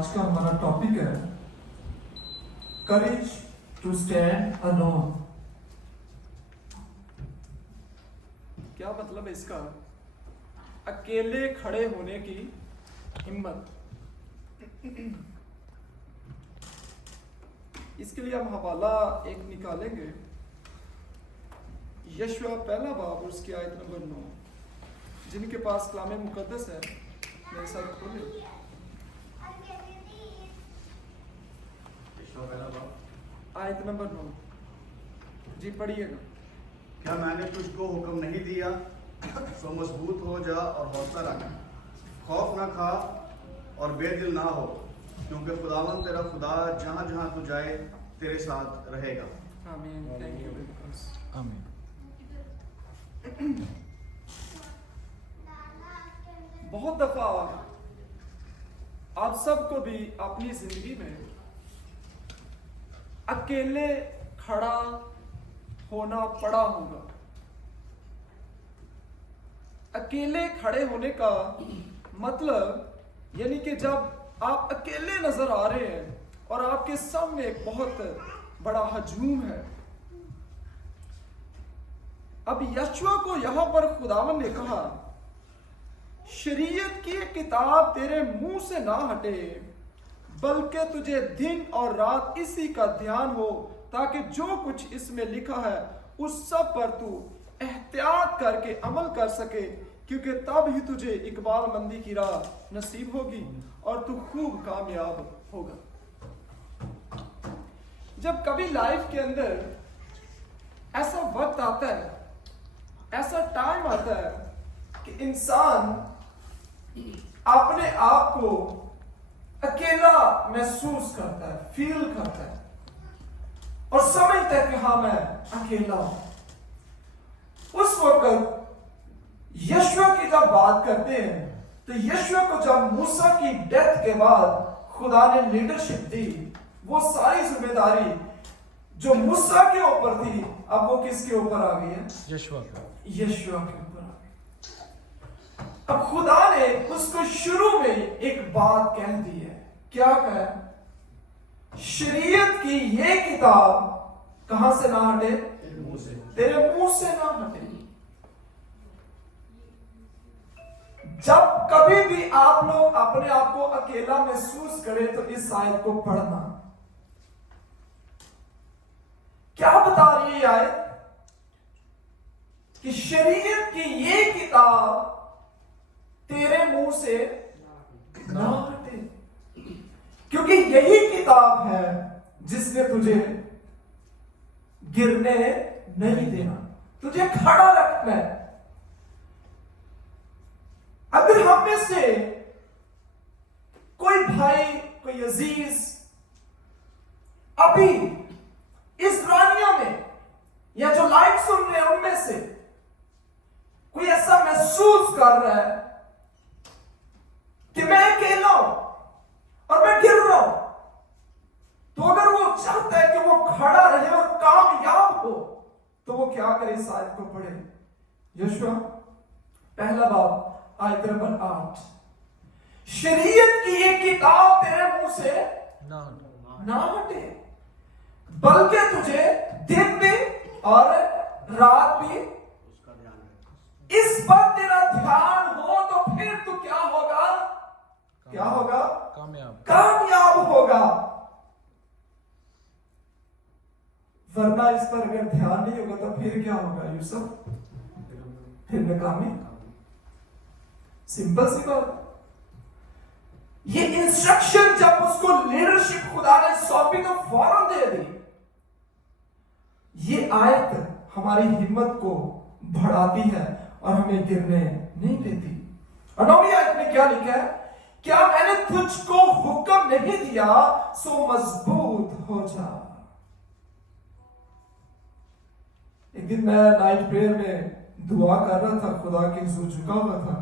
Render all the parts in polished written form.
आज का हमारा टॉपिक है करेज टू स्टैंड अलोन। क्या मतलब है इसका? अकेले खड़े होने की हिम्मत। इसके लिए हम हवाला एक निकालेंगे, यशवा पहला बाब उसकी आयत नंबर 9। जिनके पास कलाम मुकद्दस है मेरे साथ खोलें। आयत नंबर 9 जी पढ़िएगा। क्या मैंने तुझको हुक्म नहीं दिया? सो मजबूत हो जा और हौसला रख, खौफ ना खा और बेदिल ना हो, क्योंकि खुदावंद तेरा खुदा जहाँ जहाँ तू जाए तेरे साथ रहेगा। आमीन। Thank you very much. आमीन। बहुत दफा आप सबको भी अपनी जिंदगी में अकेले खड़ा होना पड़ा होगा। अकेले खड़े होने का मतलब यानी कि जब आप अकेले नजर आ रहे हैं और आपके सामने एक बहुत बड़ा हजूम है। अब यशवा को यहां पर खुदावन ने कहा, शरीयत की किताब तेरे मुंह से ना हटे, बल्कि तुझे दिन और रात इसी का ध्यान हो, ताकि जो कुछ इसमें लिखा है उस सब पर तू एहतियात करके अमल कर सके, क्योंकि तब ही तुझे इकबाल मंदी की राह नसीब होगी और तू खूब कामयाब होगा। जब कभी लाइफ के अंदर ऐसा वक्त आता है, ऐसा टाइम आता है कि इंसान अपने आप को अकेला महसूस करता है, फील करता है और समझता है कि हाँ मैं अकेला हूं। उस वक्त यशवा की जब बात करते हैं तो यशवा को जब मूसा की डेथ के बाद खुदा ने लीडरशिप दी, वो सारी जिम्मेदारी जो मूसा के ऊपर थी अब वो किसके ऊपर आ गई है? यशवा के ऊपर आ गई। अब खुदा ने उसको शुरू में एक बात कह दी है। क्या कहा? शरीयत की ये किताब कहां से ना हटे? तेरे मुंह से ना हटे। जब कभी भी आप लोग अपने आप को अकेला महसूस करें तो इस आयत को पढ़ना। क्या बता रही है आयत? कि शरीयत की ये किताब तेरे मुंह से ना हटे, क्योंकि यही किताब है जिसने तुझे गिरने नहीं देना, तुझे खड़ा रखना है। अगर हम में से कोई भाई, कोई अजीज अभी इस्राएलिया में या जो लाइव सुन रहे हैं उनमें से कोई ऐसा महसूस कर रहा है कि मैं अकेला हूं और मैं गिर रहा हूं, तो अगर वो चाहता है कि वो खड़ा रहे और कामयाब हो तो वो क्या करे? इस आयत को पढ़े। यशवा पहला बाब आयत नंबर 8। शरीयत की ये किताब तेरे मुंह से ना हटे, बल्कि तुझे दिन भी और रात भी उसका ध्यान रख। इस पर तेरा ध्यान हो तो फिर तू क्या होगा? क्या होगा? कामयाब होगा। वरना इस पर अगर ध्यान नहीं होगा तो फिर क्या होगा यूसुफ? फिर नाकामी। सिंपल सी बात। ये इंस्ट्रक्शन जब उसको लीडरशिप खुदा ने सौंपी तो फौरन दे दी। ये आयत हमारी हिम्मत को बढ़ाती है और हमें गिरने नहीं देती। और 9वीं आयत में क्या लिखा है? क्या मैंने तुझको हुक्म नहीं दिया सो मजबूत हो जा। एक दिन मैं नाइट प्रेयर में दुआ कर रहा था, खुदा के हुजूर झुका हुआ था,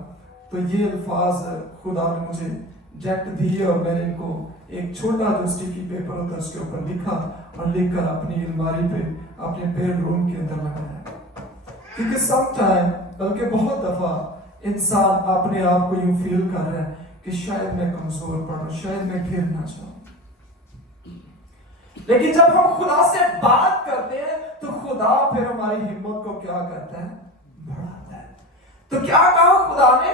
तो ये अल्फाज खुदा ने मुझे जेट दिए और मैंने इनको एक छोटा जो स्टिकी पेपर होता है उसके ऊपर लिखा और लिखकर अपनी अलमारी पे अपने बेडरूम के अंदर लगाया। क्योंकि सम टाइम, बल्कि बहुत दफा इंसान अपने आप को यूं फील कर रहा है कि کہ شاید میں کمزور پڑوں، شاید میں گر نہ جاؤں. لیکن جب ہم خدا سے بات کرتے ہیں تو خدا پھر ہماری ہمت کو کیا کرتا ہے؟ بڑھاتا ہے. تو کیا کہا خدا نے؟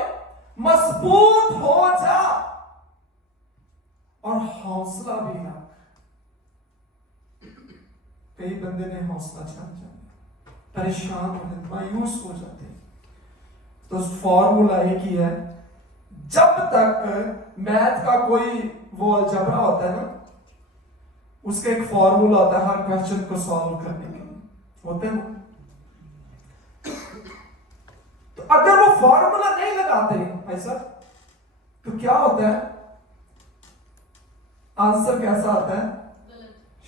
مضبوط ہو جا اور حوصلہ بھی رکھ. کئی بندے نے حوصلہ چھوڑ جاتا، پریشان ہو جاتے، مایوس ہو جاتے. تو فارمولا ایک ہی ہے، جب تک میتھ کا کوئی وہ الجبرا ہوتا ہے نا، اس کا ایک فارمولا ہوتا ہے ہر کوشچن کو سالو کرنے کے لیے، ہوتا ہے نا. تو اگر وہ فارمولا نہیں لگاتے بھائی صاحب تو کیا ہوتا ہے؟ آنسر کیسا آتا ہے؟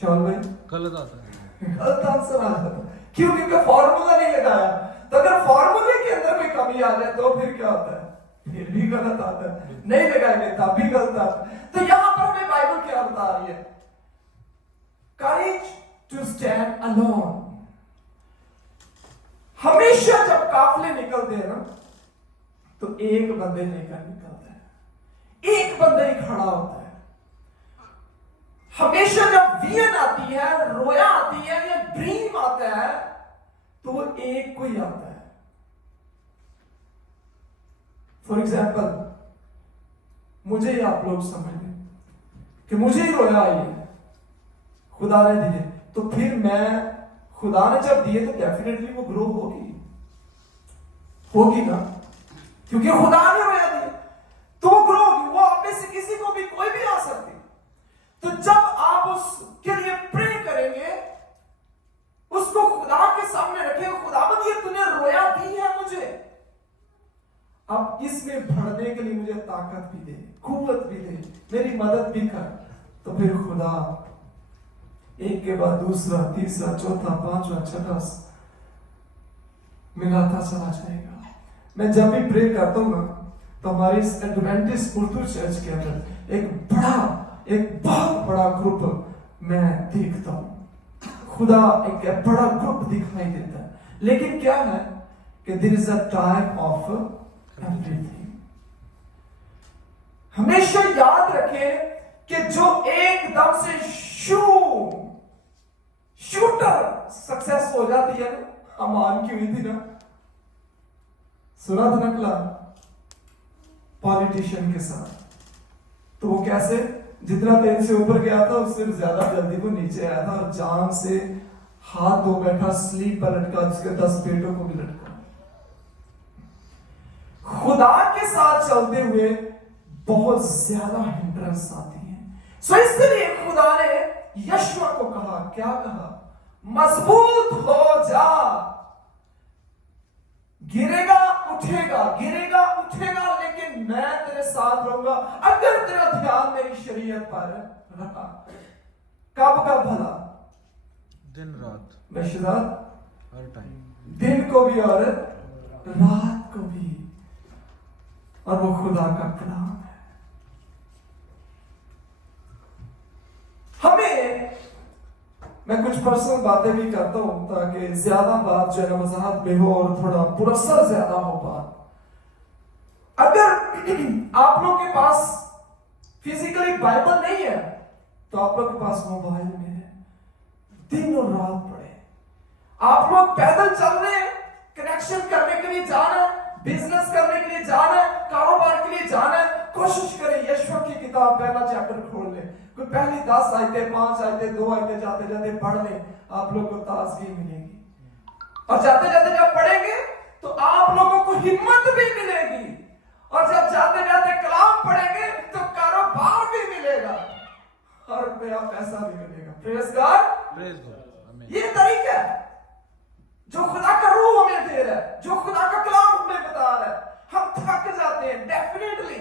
شاول بھائی غلط آتا ہے، غلط آنسر آ جاتا ہے. کیوں؟ کیونکہ فارمولا نہیں لگایا. تو اگر فارمولے کے اندر کوئی کمی آ جائے تو پھر کیا ہوتا ہے؟ پھر بھی غلط آتا ہے. نہیں لگائیں گے تب بھی غلط آتا ہے. تو یہاں پر ہمیں بائبل کیا بتا رہی ہے؟ Courage to stand alone. ہمیشہ جب قافلے نکلتے ہیں نا تو ایک بندے لے کر نکلتا ہے، ایک بندہ ہی کھڑا ہوتا ہے. ہمیشہ جب ویژن آتی ہے، رویا آتی ہے یا ڈریم آتا ہے تو وہ ایک کو ہی آتا ہے. فار ایگزامپل مجھے ہی آپ لوگ سمجھ لیں کہ مجھے ہی رویا آئی ہے، خدا نے دیے، تو پھر میں خدا نے جب دیے تو ڈیفینیٹلی وہ گرو ہوگی نا، کیونکہ خدا نے رویا دی تو وہ گرو ہوگی. وہ آپ میں سے کسی کو بھی کوئی بھی آ سکتی. تو جب آپ اس کے لیے پرے کریں گے، اس کو خدا کے سامنے رکھیں، خداوند یہ تو نے رویا دی ہے مجھے، اب اس میں بڑھنے کے لیے مجھے طاقت بھی دے، قوت بھی دے، میری مدد بھی کر. تو پھر خدا ایک کے بعد دوسرا، تیسرا، چوتھا، پانچواں، چھٹا ملاتا چلا جائے گا. میں جب بھی پرے کرتا ہوں نا تو ہماری اس ایڈوینٹسٹ اردو چرچ کے اندر ایک بہت بڑا گروپ میں دیکھتا ہوں. خدا ایک بڑا گروپ دکھائی دیتا ہے. لیکن کیا ہے کہ there is a time of everything. ہمیشہ یاد رکھیں کہ جو ایک دم سے شوٹر سکسیس ہو جاتی ہے نا، امان کی ہوئی تھی نا، سنا تھا نکلا پالیٹیشین کے ساتھ. تو وہ کیسے جتنا تیل سے اوپر گیا تھا اس سے زیادہ جلدی وہ نیچے آیا تھا، اور جان سے ہاتھ دھو بیٹھا، سلیپ پر لٹکا، جس کے 10 بیٹوں کو بھی لٹکا. خدا کے ساتھ چلتے ہوئے بہت زیادہ ہنڈرنس آتی ہیں. سو اس لیے خدا نے یشوع کو کہا، کیا کہا؟ مضبوط ہو جا، گرے گا اٹھے گا، گرے گا اٹھے گا، لیکن میں تیرے ساتھ رہوں گا اگر تیرا دھیان میری شریعت پر رہا. کب کا بھلا؟ دن رات، بشرات ہر ٹائم، دن کو بھی اور رات کو بھی. اور وہ خدا کا کلام ہے. میں کچھ پرسنل باتیں بھی کرتا ہوں تاکہ زیادہ بات جو ہے نا وضاحت میں ہو اور تھوڑا پرسر زیادہ ہو بات. اگر آپ لوگ کے پاس فزیکلی بائبل نہیں ہے تو آپ لوگ کے پاس موبائل میں ہے، دن اور رات پڑھے. آپ لوگ پیدل چل رہے ہیں، کنیکشن کرنے کے لیے جانا ہے، بزنس کرنے کے لیے جانا ہے، کاروبار کے لیے جانا ہے، کوشش کریں یشوع کی کتاب پہلا چیپٹر کھول لیں، کوئی پہلی 10 آیتیں، 5 آیتیں، 2 آیتیں جاتے جاتے پڑھ لیں، آپ لوگ کو تازگی ملے گی. اور جاتے جاتے جب پڑھیں گے تو آپ لوگوں کو ہمت بھی ملے گی، اور جب جاتے جاتے کلام پڑھیں گے تو کاروبار بھی ملے گا اور نیا پیسہ بھی ملے گا. پریز گاڈ. یہ طریقہ ہے جو خدا کا روح ہمیں دے رہا ہے، جو خدا کا کلام ہمیں بتا رہا ہے. ہم تھک جاتے ہیں، ڈیفینیٹلی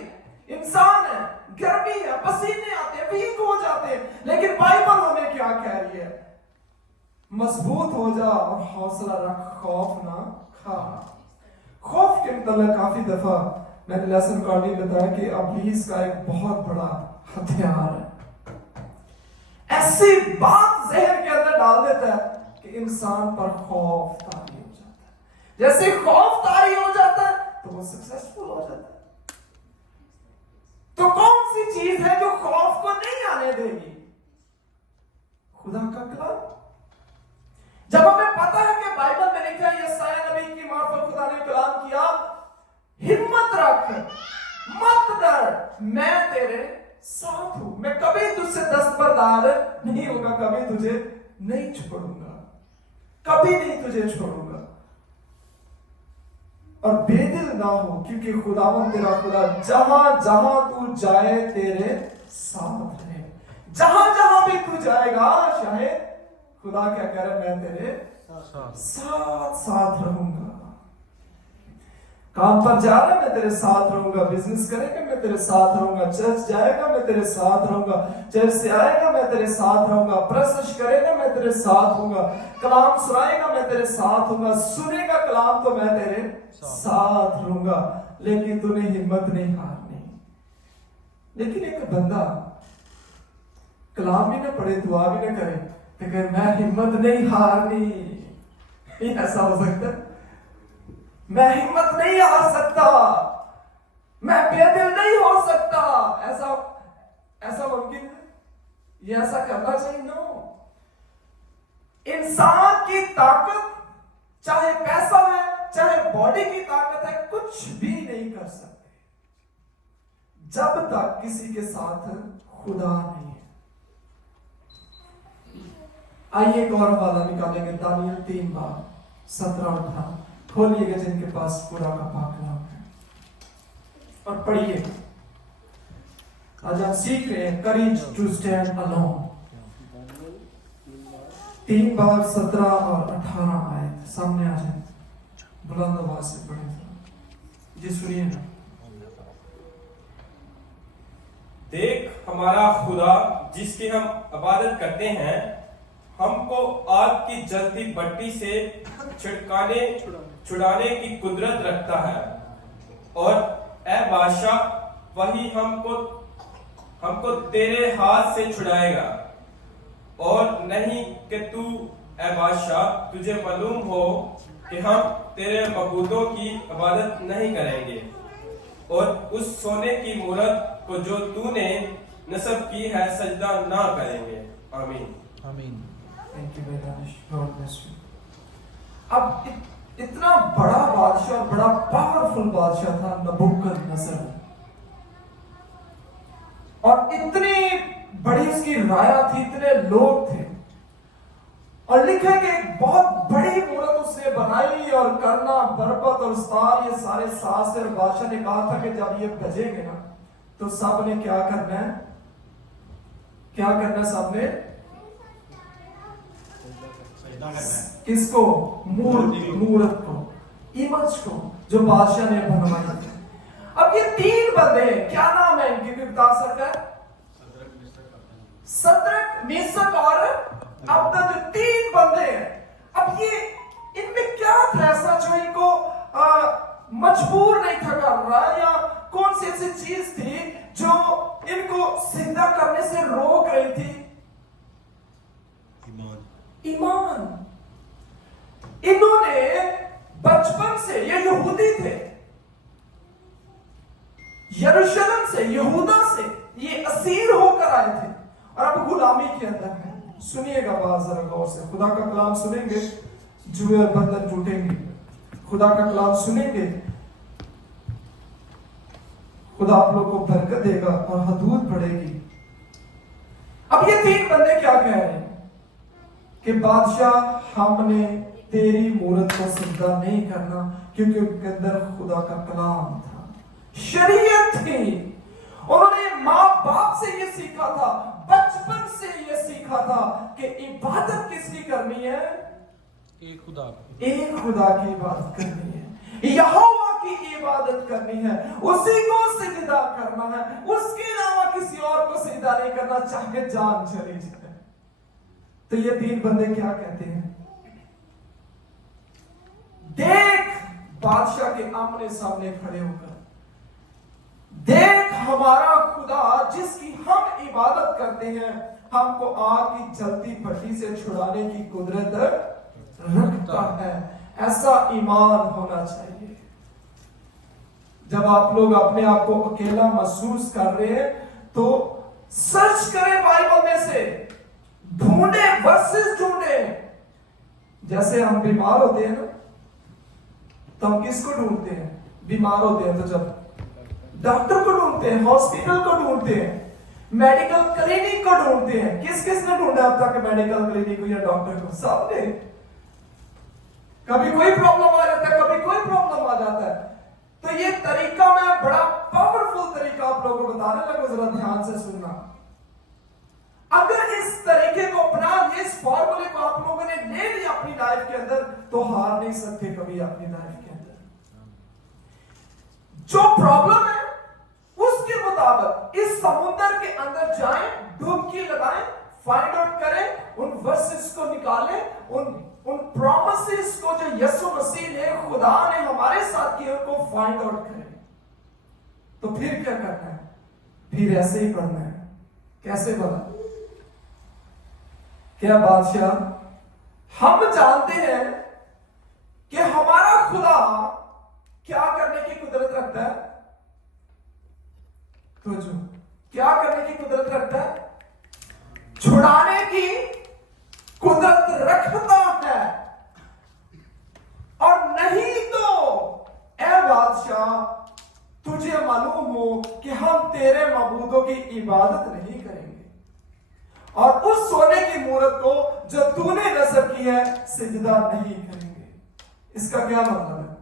انسان ہے، گرمی ہے، پسینے آتے ہیں، ویک ہو جاتے ہیں، لیکن بائبل ہمیں کیا کہہ رہی ہے؟ مضبوط ہو جا اور حوصلہ رکھ، خوف نہ کھا. خوف کے متعلق کافی دفعہ میں نے لیسن کارڈ میں بتایا کہ ابلیس کا ایک بہت بڑا ہتھیار ہے، ایسی بات ذہن کے اندر ڈال دیتا ہے کہ انسان پر خوف طاری ہو جاتا ہے. جیسے خوف طاری ہو جاتا ہے تو وہ سکسیسفل ہو جاتا ہے. तो कौन सी चीज है जो खौफ को नहीं आने देगी? खुदा का कलाम। जब हमें पता है कि बाइबल में लिखा है, यशायाह नबी की मार्फत खुदा ने कलाम किया, हिम्मत रख, मत डर, मैं तेरे साथ हूं, मैं कभी तुझसे दस्तबरदार नहीं होगा, कभी तुझे नहीं छोड़ूंगा, कभी नहीं तुझे छोड़ूंगा। और बेदिल ना हो, क्योंकि खुदावंद तेरा खुदा जहां जहां तू जाए तेरे साथ है। जहां जहां भी तू जाएगा, शायद खुदा क्या कह रहा है, मैं तेरे साथ साथ रहूंगा। काम पर जा रहा है, मैं तेरे साथ रहूंगा। बिजनेस करेगा, मैं तेरे साथ रहूंगा। चर्च जाएगा, मैं तेरे साथ रहूंगा। चर्च से आएगा, मैं तेरे साथ रहूंगा। प्रशंस करेगा, मैं तेरे साथ हूंगा। कलाम सुनाएगा, मैं तेरे साथ हूंगा। सुनेगा कलाम तो मैं तेरे साथ रहूंगा। लेकिन तूने हिम्मत नहीं हारनी। लेकिन एक बंदा कलाम भी ना पढ़े, दुआ भी ना करे, तो कहे मैं हिम्मत नहीं हारनी। ऐसा हो सकता है? मैं हिम्मत नहीं हार सकता, मैं बेदिल नहीं हो सकता। ऐसा मुमकिन है? ये ऐसा करना चाहिए? नो। इंसान की ताकत, चाहे पैसा है, चाहे बॉडी की ताकत है, कुछ भी नहीं कर सकते जब तक किसी के साथ खुदा नहीं है। आइए एक और हवाला निकालेंगे, दानियल 3:17-18। खोलिएगा जिनके पास खुदा का पाक कलाम है और पढ़िए। आज हम सीख रहे हैं करेज टू स्टैंड अलोन। 3:17 और 18 आयत सामने आ जाए, बुलंद आवाज से पढ़ें जी, सुनिए ना। देख, हमारा खुदा जिसकी हम इबादत करते हैं, हमको आग की जलती भट्टी से छुड़ाने की कुदरत रखता है। और ए बादशाह, वही हमको तेरे हाथ से छुड़ाएगा। और नहीं कि तू, ए बादशाह, तुझे मालूम हो कि हम तेरे मबूदों की इबादत नहीं करेंगे और उस सोने की मूरत को जो तूने नस्ब की है सजदा ना करेंगे। आमीन। आमीन। Thank you very much, God bless you. अब इतना बड़ा बादशाह, बड़ा पावरफुल बादशाह था नबूकदनेस्सर, और इतनी बड़ी उसकी राया थी, इतने लोग थे, और लिखा है कि एक बहुत बड़ी मूरत उसने बनाई और करना, बरबत और स्तार, ये सारे सास और बादशाह ने कहा था कि जब ये बजेंगे ना तो सब ने क्या करना है, क्या करना है? सबने किसको? मूरत को, इमेज को जो बादशाह ने बनवाई थी। अब ये 3 बंदे, क्या नाम है इनके, भी बता सकता है? सदरक, मेशक और अबदद, 3 बंदे हैं। अब ये इनमें क्या था ऐसा जो इनको मजबूर नहीं था कर रहा, या कौन सी ऐसी चीज थी जो इनको सिजदा करने से रोक रही थी? ईमान। इन्होंने बचपन से, ये यहूदी थे, यरूशलेम से, यहूदा से ये असीर होकर आए थे और अब गुलामी के अंदर है। सुनिएगा बात जरा गौर से, खुदा का कलाम सुनेंगे, जुए और बंधन टूटेंगे। खुदा का कलाम सुनेंगे, खुदा आप लोग को बरकत देगा और हदूद बढ़ेगी। अब ये 3 बंदे क्या कह रहे हैं कि बादशाह, हमने तेरी मूरत को सजदा नहीं करना, क्योंकि उनके अंदर खुदा का कलाम था, शरीयत थी। उन्होंने माँ बाप से ये सीखा था, बचपन से ये सीखा था कि इबादत किसकी करनी है? एक खुदा की इबादत करनी है, यहोवा की इबादत करनी है, उसी को सिजदा करना है, उसके अलावा किसी और को सिजदा नहीं करना, चाहे जान चली जाए। तो ये 3 बंदे क्या कहते हैं? देख, बादशाह के आमने सामने खड़े होकर, देख हमारा खुदा जिसकी हम इबादत करते हैं, हमको आग की जलती भट्टी से छुड़ाने की कुदरत रखता है। ऐसा ईमान होना चाहिए। جب آپ لوگ اپنے آپ کو اکیلا محسوس کر رہے ہیں تو سرچ کریں بائبل میں سے, ڈھونڈیں, ورسز ڈھونڈیں. جیسے ہم بیمار ہوتے ہیں نا تو ہم کس کو ڈھونڈتے ہیں؟ بیمار ہوتے ہیں تو جب ڈاکٹر کو ڈھونڈتے ہیں, ہاسپٹل کو ڈھونڈتے ہیں, میڈیکل کلینک کو ڈھونڈتے ہیں. کس نے ڈھونڈا اب تک میڈیکل کلینک کو یا ڈاکٹر کو؟ سب نے. کبھی کوئی پرابلم آ جاتا ہے, کبھی کوئی پرابلم آ جاتا ہے. تو یہ طریقہ میں بڑا پاورفل طریقہ آپ لوگوں کو بتانے لگا, ذرا دھیان سے سننا. اگر اس طریقے کو اپنا لیا, اس فارمولے کو آپ لوگوں نے لے لیا اپنی لائف کے اندر, تو ہار نہیں سکتے کبھی اپنی لائف کے اندر. جو پرابلم ہے اس کے مطابق اس سمندر کے اندر جائیں, ڈبکی لگائیں, فائنڈ آؤٹ کریں, ان ورسز کو نکالیں, ان پرومسز کو جو یسوع مسیح نے, خدا نے ہمارے ساتھ کیے, ان کو فائنڈ آؤٹ کریں. تو پھر کیا کرنا ہے؟ پھر ایسے ہی پڑھنا ہے. کیسے بنا؟ کیا بادشاہ, ہم جانتے ہیں کہ ہمارا خدا کیا کرنے کی قدرت رکھتا ہے. تو جو کیا کرنے کی قدرت رکھتا ہے؟ چھڑانے کی قدرت رکھتا ہے. اور نہیں تو اے بادشاہ تجھے معلوم ہو کہ ہم تیرے معبودوں کی عبادت نہیں کریں گے, اور اس سونے کی مورت کو جو تو نے نصب کی ہے سجدہ نہیں کریں گے. اس کا کیا مطلب ہے؟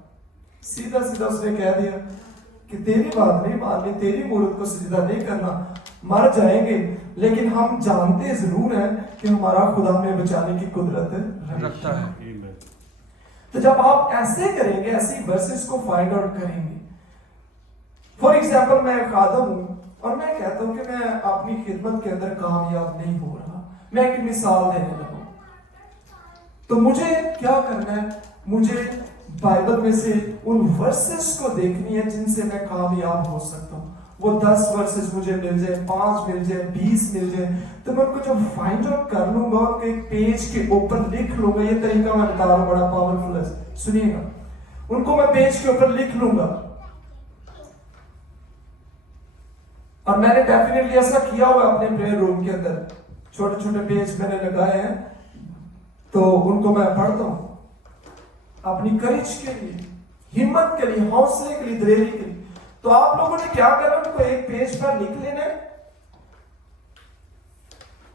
سیدھا اس نے کہہ دیا کہ تیری بات نہیں ماننی, تیری مورت کو سجدہ نہیں کرنا, مر جائیں گے, لیکن ہم جانتے ضرور ہیں کہ ہمارا خدا ہمیں بچانے کی قدرت رکھتا ہے. تو جب آپ ایسے کریں گے, ایسی ورسز کو فائنڈ آؤٹ کریں گے. فار ایگزامپل میں خادم ہوں اور میں کہتا ہوں کہ میں اپنی خدمت کے اندر کامیاب نہیں ہو رہا, میں ایک مثال دینے لگا. تو مجھے کیا کرنا ہے؟ مجھے بائبل میں سے ان ورسز کو دیکھنی ہے جن سے میں کامیاب ہو سکتا ہوں. وہ 10 ورسز مجھے مل جائے, 5 مل جائے, 20 مل جائے, تو میں ان کو جب فائنڈ آؤٹ کر لوں گا, ان کو ایک پیج کے اوپر لکھ لوں گا. یہ طریقہ میں بتا رہا ہوں, بڑا پاورفل ہے, سنیے گا. ان کو میں پیج کے اوپر لکھ لوں گا, اور میں نے ڈیفینیٹلی ایسا کیا ہوا اپنے پریئر روم کے اندر. چھوٹے چھوٹے پیج میں نے لگائے ہیں, تو ان کو میں پڑھتا ہوں اپنی کریج کے لیے, ہمت کے لیے, حوصلے کے لیے, دلیری کے لیے. تو آپ لوگوں نے کیا کرنا, ان کو ایک پیج پر لکھ لینا,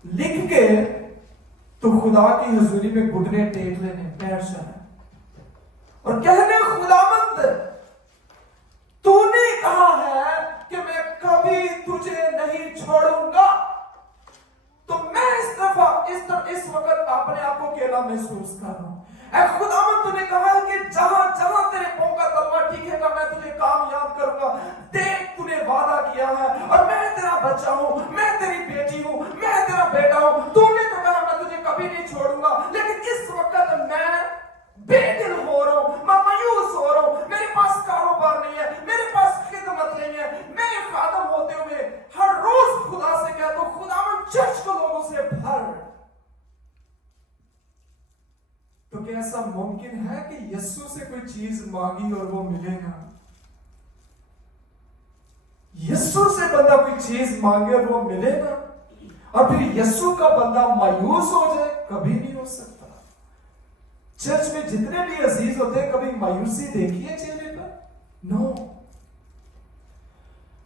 لکھ کے تو خدا کی حضوری میں گھٹنے ٹیک لینے, بیٹھ جانا اور کہنے, خداوند تو نے کہا ہے کہ میں کبھی تجھے نہیں چھوڑوں گا. تو میں اس وقت اپنے آپ کو اکیلا محسوس کر رہا ہوں. اے خداوند تو نے کہا ہے کہ جہاں جہاں تیرے پاؤں کا تلوا ٹھیکے گا میں تجھے کامیاب کروں گا. دیکھ تو نے وعدہ کیا ہے, اور میں تیرا بچہ ہوں, میں تیری بیٹی ہوں, میں تیرا بیٹا ہوں. تو نے تو کہا میں تجھے کبھی نہیں چھوڑوں گا. لیکن اس وقت میں بے دل ہو رہا ہوں, میں مایوس ہو رہا ہوں, میرے پاس کاروبار نہیں ہے, میرے پاس خدمت نہیں ہے. میں خادم ہوتے ہوئے ہر روز خدا سے کہتا ہوں, خداوند چرچ کو لوگوں سے بھر. تو کیا ایسا ممکن ہے کہ یسوع سے کوئی چیز مانگی اور وہ ملے گا؟ یسوع سے بندہ کوئی چیز مانگے اور وہ ملے گا, اور پھر یسوع کا بندہ مایوس ہو جائے؟ کبھی نہیں ہو سکتا. چرچ میں جتنے بھی عزیز ہوتے ہیں, کبھی مایوسی دیکھی ہے چہرے پر؟ نو.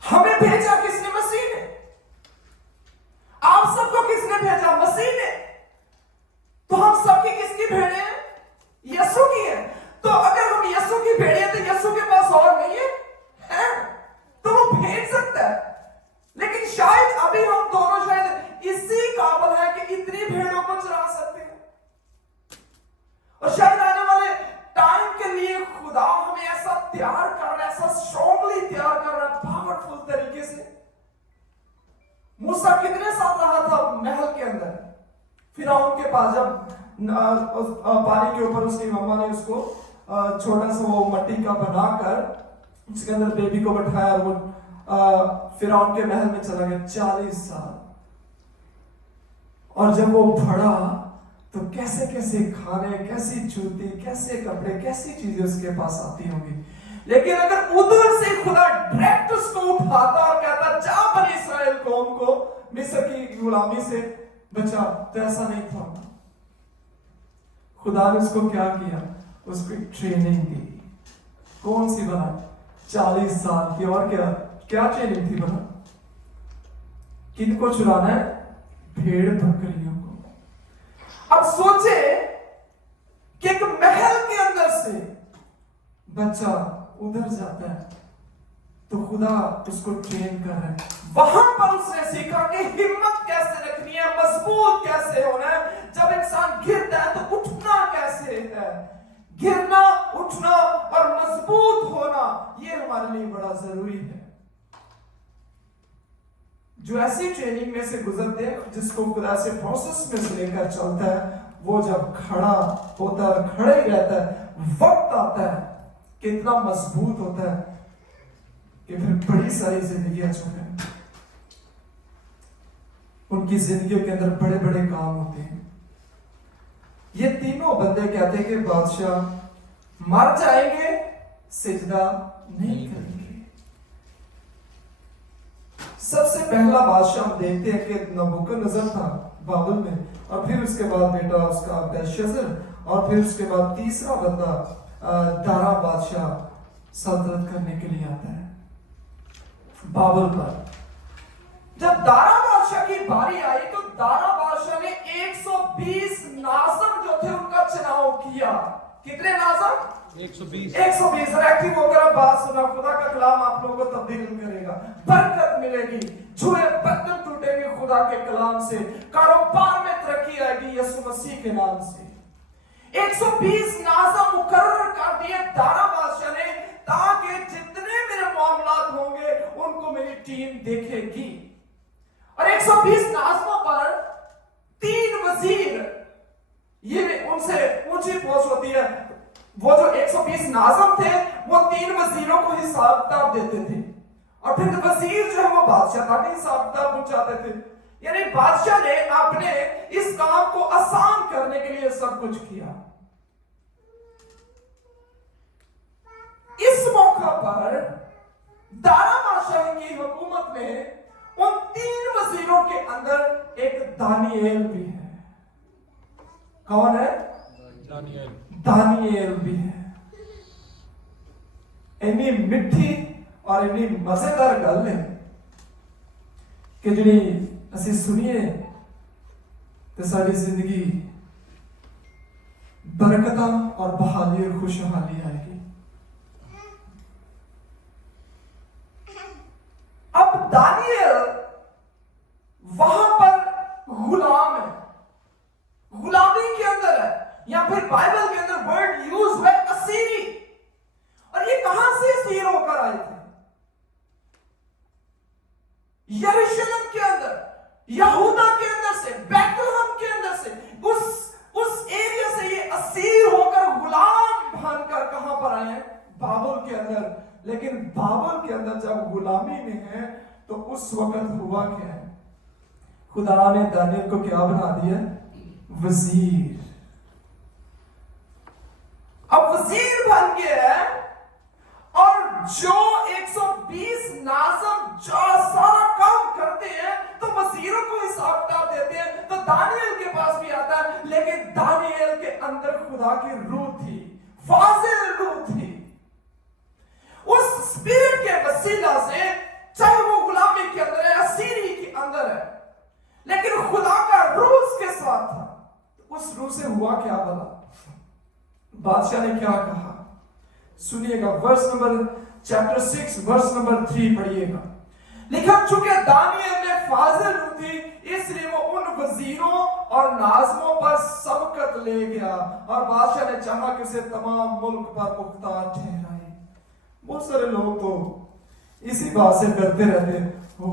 ہمیں بھیجا کس نے؟ مسیح نے. آپ سب کو کس نے بھیجا؟ مسیح نے. تو ہم سب کی کس کی بھیڑیں ہیں؟ یسوع کی ہے. تو اگر ہم یسوع کی بھیڑیں ہیں تو یسوع کے پاس اور نہیں ہے, تو وہ بھیج سکتا ہے. لیکن شاید ابھی ہم دونوں شاید اسی قابل ہیں کہ اتنی بھیڑوں کو چرا سکتے ہیں, اور شاید آنے والے ٹائم کے لیے خدا ہمیں ایسا تیار کر رہا ہے, ایسا اسٹرانگلی تیار کر رہا ہے, پاورفل طریقے سے. موسیٰ کتنے سال رہا تھا محل کے اندر؟ فرعون کے پاس جب پانی کے اوپر اس کی مما نے اس کو چھوٹا سا وہ مٹی کا بنا کر اس کے اندر بیبی کو بٹھایا, اور وہ فرعون کے محل میں چلا گیا 40 سال. اور جب وہ بڑھا تو کیسے کیسے کھانے, کیسی جوتی, کیسے کپڑے, کیسی چیزیں اس کے پاس آتی ہوں گی. लेकिन अगर उधर से खुदा डायरेक्ट उसको उठाता और कहता जा बनी इस्राएल कौम को मिस्र की गुलामी से बचा, तो ऐसा नहीं था। खुदा ने उसको क्या किया, उसको ट्रेनिंग दी। कौन सी बना? 40 साल की। और क्या क्या ट्रेनिंग थी बना? किनको चुराना है? भेड़ बकरियों को। अब सोचे कि एक महल के अंदर से बच्चा उधर जाता है तो खुदा उसको ट्रेन कर रहा है। वहां पर उसने सीखा कि हिम्मत कैसे रखनी है, मजबूत कैसे होना है, जब इंसान गिरता है तो उठना कैसे है। गिरना, उठना और मजबूत होना ये हमारे लिए बड़ा जरूरी है। जो ऐसी ट्रेनिंग में से गुजरते हैं, जिसको खुदा से प्रोसेस में से लेकर चलता है, वो जब खड़ा होता है, खड़े ही रहता है, वक्त आता है कितना मजबूत होता है कि फिर बड़ी सारी जिंदगियां जो है उनकी जिंदगियों के अंदर बड़े बड़े काम होते हैं। ये तीनों बंदे कहते हैं कि बादशाह मर जाएंगे, सिजदा नहीं करेंगे। सबसे पहला बादशाह हम देखते हैं कि नबूकदनेस्सर था बाबल में, और फिर उसके बाद बेटा उसका बेलशस्सर, और फिर उसके बाद तीसरा बंदा दारा बादशाह सल्तनत करने के लिए आता है बाबल पर। जब दारा बादशाह की बारी आई तो दारा बादशाह ने 120 नाज़म जो थे उनका चुनाव किया। कितने नाज़म? 120। 120। एक्टिव होकर बात सुना, खुदा का कलाम आप लोगों को तब्दील करेगा, बरकत मिलेगी, जुए बर्तन टूटेंगे खुदा के कलाम से, कारोबार में तरक्की आएगी यीशु मसीह के नाम से। 120 नाज़म मुकर्रर कर दिए दारा बादशाह ने, ताकि जितने मेरे मामलात होंगे उनको मेरी टीम देखेगी। और 120 नाज़मों पर 3 वजीर, ये उनसे ऊंची पोस्ट होती है, वो जो 120 नाज़म थे वो 3 वजीरों को हिसाब किताब देते थे, और फिर वजीर जो है वो बादशाह तक हिसाब किताब पहुंचाते थे। यानी बादशाह ने अपने इस काम को आसान करने के लिए सब कुछ किया। इस मौका पर दारा बादशाह की हुकूमत में उन 3 वजीरों के अंदर एक दानिएल भी है। कौन है? दानिएल भी है। इतनी मिठी और इतनी मजेदार गल है कि जिहड़ी ਅਸੀਂ ਸੁਣੀਏ ਤੇ ਸਾਡੀ ਜ਼ਿੰਦਗੀ बरकतां और बहाली और खुशहाली आएगी। अब दानिएल वहां पर गुलाम है, गुलामी के अंदर है, या फिर बाइबल के अंदर वर्ड यूज है असीरी। और ये कहां से असीर होकर आए थे? यरूशलेम के अंदर, यहूदा के अंदर से, बैतलहम के अंदर से, उस एरिया से ये असीर होकर गुलाम बनकर कहां पर आए हैं? बाबुल के अंदर। लेकिन बाबुल के अंदर जब गुलामी में है तो उस वक्त हुआ क्या है? खुदा ने दानियल को क्या बना दिया? वजीर। अब वजीर बन गया है, और जो 120 नाज़म जो सारा काम करते हैं तो वजीरों को हिसाब किताब देते हैं, तो दानियल के पास भी आता है। लेकिन दानियल के अंदर खुदा की रूह थी, फाजिल रूह थी। उस स्पिरिट के वसीला से, चाहे वो गुलामी के अंदर है, असीरी के अंदर है, लेकिन खुदा का रूह उसके साथ था। उस रूह से हुआ क्या भला? बादशाह ने क्या कहा? सुनिएगा, verse number chapter 6 verse number 3 पढ़िएगा। लिखा, चूंकि दानियल में फाजिल रूह थी, इसलिए वो उन वजीरों और नाज़मों पर सबकत ले गया, और बादशाह ने चाहा कि उसे तमाम मुल्क पर मुख्तार ठहराए। बहुत सारे लोग तो इसी बात से डरते रहते, ओ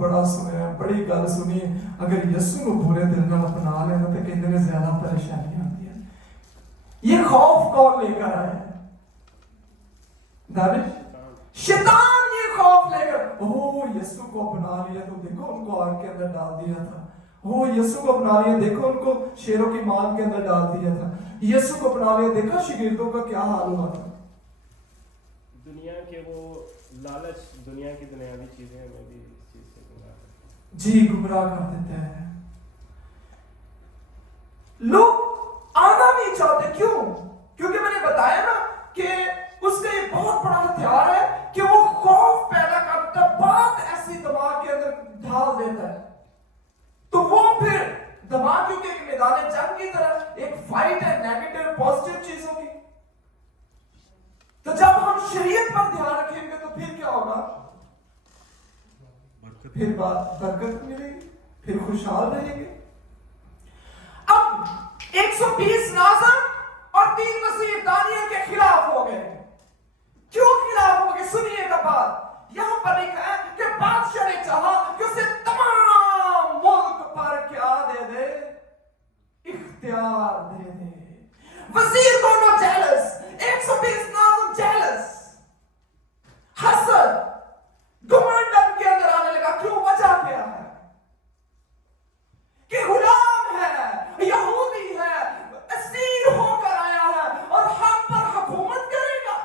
बड़ा सुनिया, बड़ी गल सुनी, अगर यीशु को पूरे दिल में अपना लेना तो कहते हैं ज्यादा परेशानी होती है। ये खौफ कौन लेकर आया? दानिश, शैतान ये खौफ लेकर, ओ यीशु को अपना लिया तो देखो उनको आग के अंदर डाल दिया था, ओ यीशु को अपना लिया देखो उनको शेरों की मान के अंदर डाल दिया था, यीशु को अपना लिया देखो शागिर्दों का क्या हाल हुआ था। दुनिया के वो लालच, दुनिया की दुनियावी चीजें हमें भी इस चीज से गुमराह करती हैं। जी गुमराह कर देते हैं। लोग आना नहीं चाहते, क्यों? क्योंकि मैंने बताया ना कि उसका ये बहुत बड़ा हथियार है कि वो खौफ पैदा करता, बात ऐसी दिमाग के अंदर ढाल देता है, तो वो फिर दिमाग क्योंकि एक मैदान जंग की तरह एक फाइट है नेगेटिव पॉजिटिव चीजों की। तो जब हम शरीयत पर ध्यान रखेंगे तो फिर क्या होगा? फिर बात बरकत मिलेगी, फिर खुशहाल रहेंगे। अब 120 नाज़र और 3 मसीह दानियल के खिलाफ हो गए। क्यों खिलाफ हो गए? सुनिएगा बात। यहां पर लिखा है कि बादशाह ने चाहा कि उसे तमाम मुल्क पर क्या दे दे? इख्तियार दे दे। वजीर दोनों जेलस, 120 नाज़र जेलस, हसद, घमंड के अंदर आने लगा। क्यों? वजह क्या है? कि गुलाम है, यहूदी है, असीर होकर आया है और हम पर हुकूमत करेगा।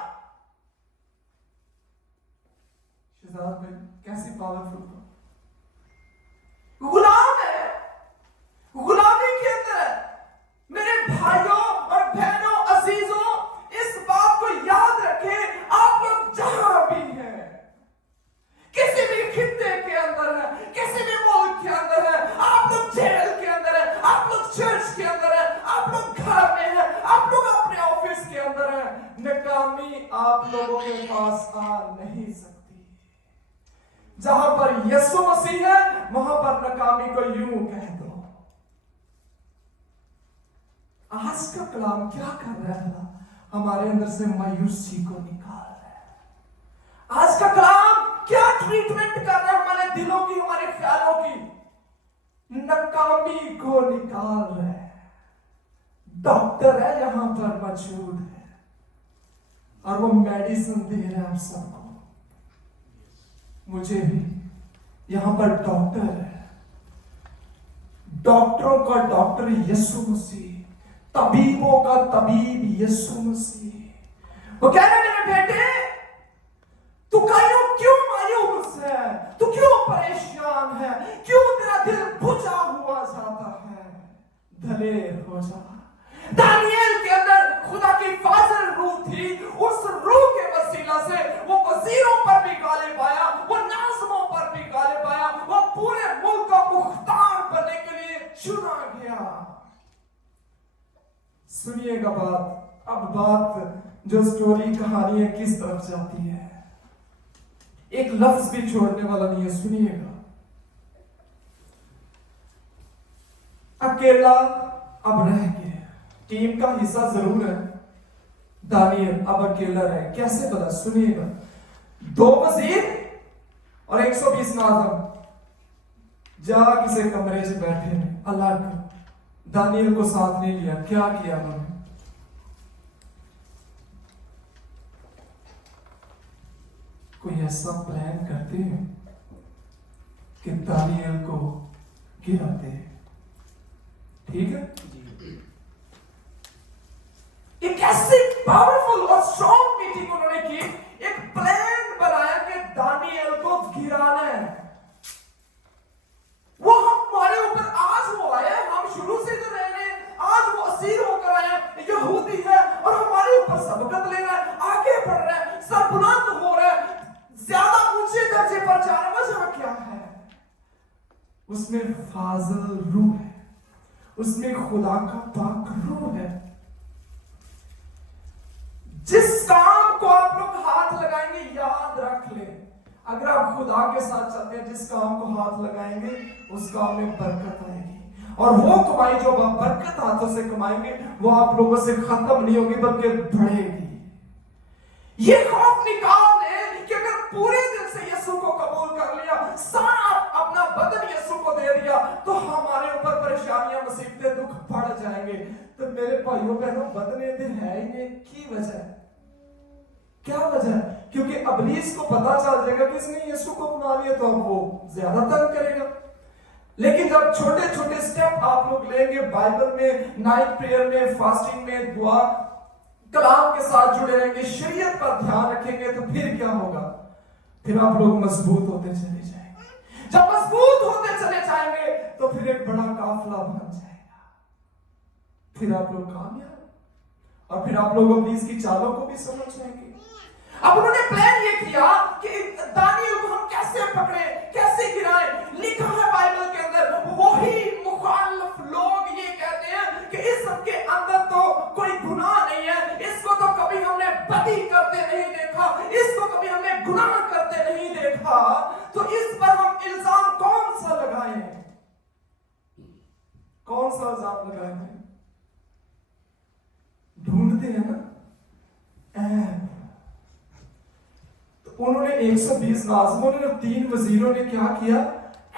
शहजाद में कैसी पावरफुल हो? गुलाम है, गुलामी के अंदर है। मेरे भाइयों और बहनों, अजीजों, इस बात को याद रखें, आप लोग जहां भी हैं, किसी भी खित्ते के अंदर है, किसी भी मुल्क के अंदर है, आप लोग जेल के अंदर है, आप लोग चर्च के अंदर है, आप लोग घर में है, आप लोग अपने ऑफिस के अंदर है, नाकामी आप लोगों के पास आ नहीं सकती। जहां पर यीशु मसीह है वहां पर नाकामी को यूं कह दो। आज का कलाम क्या कर रहा है? हमारे अंदर से मायूसी को निकाल रहा है। आज का कलाम क्या ट्रीटमेंट कर रहा है? हमारे दिलों की, हमारे ख्यालों की नाकामी को निकाल रहा है। डॉक्टर है यहां पर मौजूद है और वो मेडिसिन दे रहा है आप सबको, मुझे भी। यहां पर डॉक्टर है, डॉक्टरों का डॉक्टर यीशु मसीह, तबीबों का तबीब यीशु मसीह। वो कह रहे मेरे बेटे, तू क्यों मायूस है? तू क्यों परेशान है? क्यों तेरा दिल बुझा हुआ जाता है? दलेर हो जा। दानियल के अंदर खुदा की फाजिल रूह थी। उस रूह के वसीला से वो वजीरों पर भी गालिब आया, वो नाज़िमों पर भी गालिब आया, वो पूरे मुल्क का मुख्तार बनने के लिए चुना गया। सुनिएगा बात। अब बात जो स्टोरी कहानी है किस तरफ जाती है, एक लफ्ज भी छोड़ने वाला नहीं है। सुनिएगा, अकेला अब रह गया। टीम का हिस्सा जरूर है, दानियल अब अकेला रहे। कैसे पता? सुनिएगा, 2 वजीर और 120 नाज़िम जा किसी कमरे से बैठे हैं अलग। दानियल को साथ नहीं लिया। क्या किया उन्होंने? कोई ऐसा प्लान करते हैं कि दानियल को गिराते हैं। ठीक है? एक ऐसी पावरफुल और स्ट्रॉन्ग मीटिंग उन्होंने की, एक प्लान बनाया कि दानियल को गिराना है। वो हमारे ऊपर आज वो आया, हम शुरू से जो रह रहे हैं, आज वो असीर होकर आया, यहूदी है और हमारे ऊपर सबकत ले रहा है, आगे बढ़ रहा है, सरबुलंद हो रहा है, ज्यादा ऊंचे दर्जे पर जा रहा है। वजह क्या है? उसमें फाजिल रूह है, उसमें खुदा का पाक रूह है। जिस काम को आप लोग हाथ लगाएंगे, याद रख ले, अगर आप खुदा के साथ चलते हैं, जिस काम को हाथ लगाएंगे उस काम में बरकत आएगी। और वो कमाई जो आप बरकत हाथों से कमाएंगे वो आप लोगों से खत्म नहीं होगी बल्कि बढ़ेगी। ये खौफ निकाल दे कि अगर पूरे दिल से यीशु को कबूल कर लिया, सारा अपना बदन यीशु को दे दिया, तो हमारे ऊपर परेशानियां, मुसीबतें, दुख बढ़ जाएंगे। तो मेरे भाइयों बहनों, बदने दिल है ही नहीं। की वजह? क्या वजह है? क्योंकि अबलीस को पता चल जाएगा कि इसने यीशु को अपना लिया तो अब वो ज्यादा तंग करेगा। लेकिन जब छोटे छोटे स्टेप आप लोग लेंगे बाइबल में, नाइट प्रेयर में, फास्टिंग में, दुआ, कलाम के साथ जुड़े रहेंगे, शरीयत पर ध्यान रखेंगे, तो फिर क्या होगा? फिर आप लोग मजबूत होते चले जाएंगे। जब मजबूत होते चले जाएंगे तो फिर एक बड़ा काफिला बन जाएगा, फिर आप लोग कामयाब, और फिर आप लोग अपनी इसकी चालों को भी समझ जाएंगे। अब उन्होंने प्लान ये किया कि दानियल को हम कैसे पकड़े, कैसे गिराएं। लिखा है बाइबल के अंदर, वही मुखालिफ लोग ये कहते हैं कि इसके अंदर तो कोई गुनाह नहीं है, इसको तो कभी हमने बदी करते नहीं देखा, इसको कभी हमने गुनाह करते नहीं देखा, तो इस पर हम इल्जाम कौन सा लगाएं? कौन सा इल्जाम लगाएं? ढूंढते हैं ना ऐब। उन्होंने 120 नाज़िमों ने, 3 वजीरों ने क्या किया?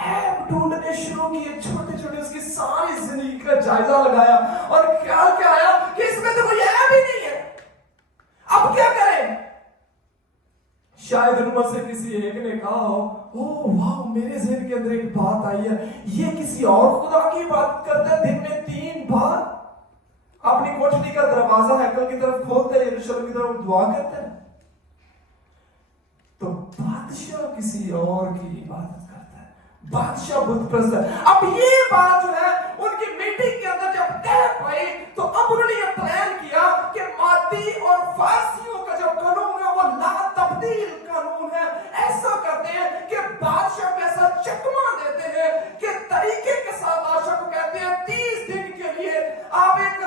ऐब ढूंढने शुरू किए, छोटे छोटे उसकी सारी जिंदगी का जायजा लगाया और ख्याल क्या आया कि इसमें तो कोई ऐब ही नहीं है। अब क्या करें? शायद उनमें से किसी एक ने कहा हो, ओ वाह, मेरे ज़हन के अंदर एक बात आई है, ये किसी और खुदा की बात करता है, दिन में 3 बार अपनी कोठरी का दरवाजा हैकल की तरफ खोलते हैं, यरूशलेम की तरफ दुआ करते हैं। तो बादशाह किसी और की इबादत करता है, बादशाह बुत परस्त है। अब ये बात जो है उनकी मीटिंग के अंदर जब तय पाई, तो अब उन्होंने ये प्लान किया कि मादी और फारसियों का जो कानून है वो ला तब्दील कानून है। ऐसा करते हैं कि बादशाह को ऐसा चकमा देते हैं कि तरीके के साथ बादशाह को कहते हैं 30 दिन के लिए आप एक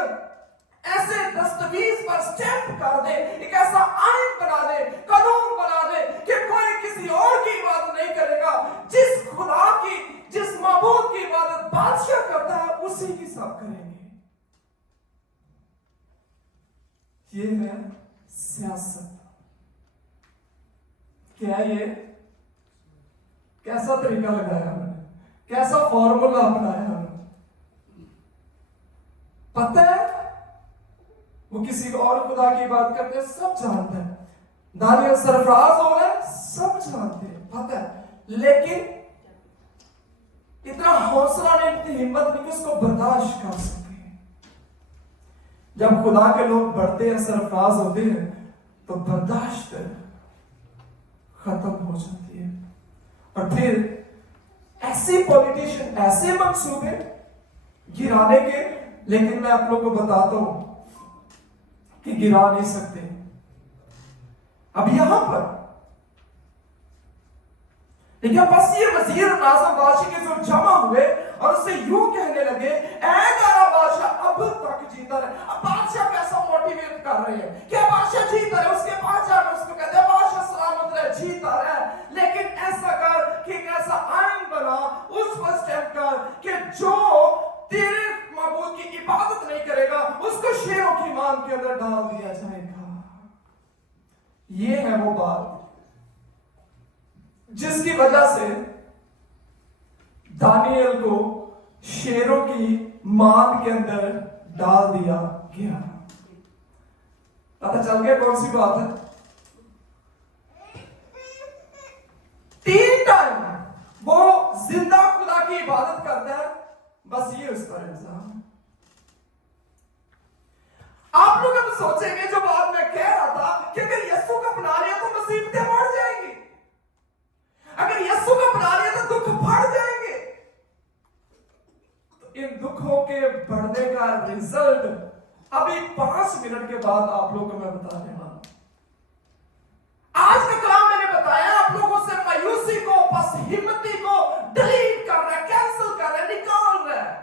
ऐसे दस्तावेज पर स्टैंप कर दे, एक ऐसा आइन बना दे, कानून बना दे कि कोई किसी और की इबादत नहीं करेगा। जिस खुदा की, जिस माबूद की इबादत बादशाह करता है, उसी की सब करेंगे। ये है सियासत। क्या ये कैसा तरीका लगाया हमने, कैसा फॉर्मूला अपनाया हमने? पता है वो किसी और खुदा की बात करते हैं, सब जानते हैं। दानियल सरफराज हो रहे हैं, सब जानते हैं, पता है, लेकिन इतना हौसला नहीं, इतनी हिम्मत नहीं कि उसको बर्दाश्त कर सके। जब खुदा के लोग बढ़ते हैं, सरफराज होते हैं, तो बर्दाश्त खत्म हो जाती है। और फिर ऐसे पॉलिटिशियन, ऐसे मंसूबे गिराने के, लेकिन मैं आप लोगों को बताता हूं कि गिरा नहीं सकते। अब यहां पर देखिए, बस ये वजीर नाज़िम बादशाह के जो जमा हुए और उससे यूं कहने लगे, ऐ तारा बादशाह अब तक जीता रहे। अब बादशाह कैसा मोटिवेट कर रहे हैं, क्या बादशाह जीता रहे, उसके पास जाकर उसको कहते हैं बादशाह सलामत रहे, जीता रहे, लेकिन ऐसा कर कि एक ऐसा आइन बना, उस पर स्टैंप कर कि जो तेरे माबूद की इबादत नहीं करेगा उसको शेरों की मान के अंदर डाल दिया जाएगा। ये है वो बात जिसकी वजह से दानियल को शेरों की मान के अंदर डाल दिया गया। पता चल गया कौन सी बात है? 3 टाइम वो जिंदा खुदा की इबादत करता है, बस ये उस पर इल्जाम है। आप लोग अब सोचेंगे, जो बात मैं कह रहा था कि अगर यीशु को अपना लिया तो मुसीबतें बढ़ जाएंगी, अगर यीशु को अपना लिया तो दुख बढ़ जाएंगे। तो इन दुखों के बढ़ने का रिजल्ट अभी 5 मिनट के बाद आप लोगों को मैं बताने वाला हूं। आज का कलाम मैंने बताया आप लोगों से मायूसी को, बस हिम्मती को डिलीट कर रहा है, कैंसिल कर रहा है, निकाल रहा है।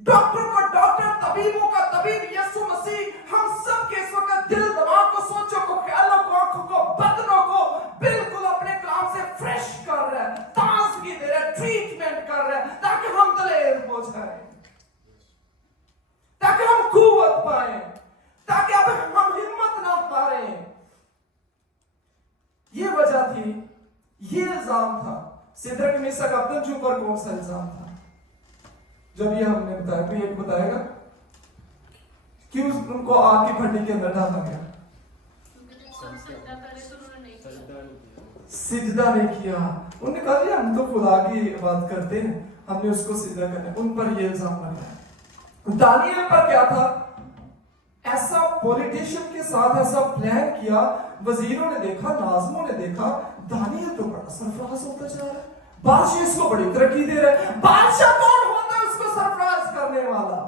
डॉक्टर को डॉक्टर, तबीबों का तबीब यीशु मसीह हम सब के इस वक्त दिल, दिमाग को, सोचों को, ख्यालों को, आंखों को, बदनों को बिल्कुल अपने कलाम से फ्रेश कर रहा है, ताजगी दे रहा है, ट्रीटमेंट कर रहा है, ताकि हम दलेर हो जाए, ताकि हम कुव्वत पाए, ताकि अब हम हिम्मत ना हारे। ये वजह थी, ये इल्जाम था। सिदरक मिशक अबदनजो पर कौन सा इल्जाम था? जब ये हमने बताया, कोई एक बताएगा क्यों उनको आग की भट्टी के अंदर डाला गया? सिजदा नहीं किया। उन्होंने कहा जी हम तो खुदा की बात करते हैं, हमने उसको सिजदा करना है। उन पर ये इल्जाम लगाया। दानियल पर क्या था? पॉलिटिशियन के साथ ऐसा प्लान किया, वजीरों ने देखा, नाज़िमों ने देखा, दानियल तो बड़ा सरफराज होता जा रहा है, बादशाह इसको बड़ी तरक्की दे रहा है। बादशाह कौन होता है उसको सरफराज करने वाला?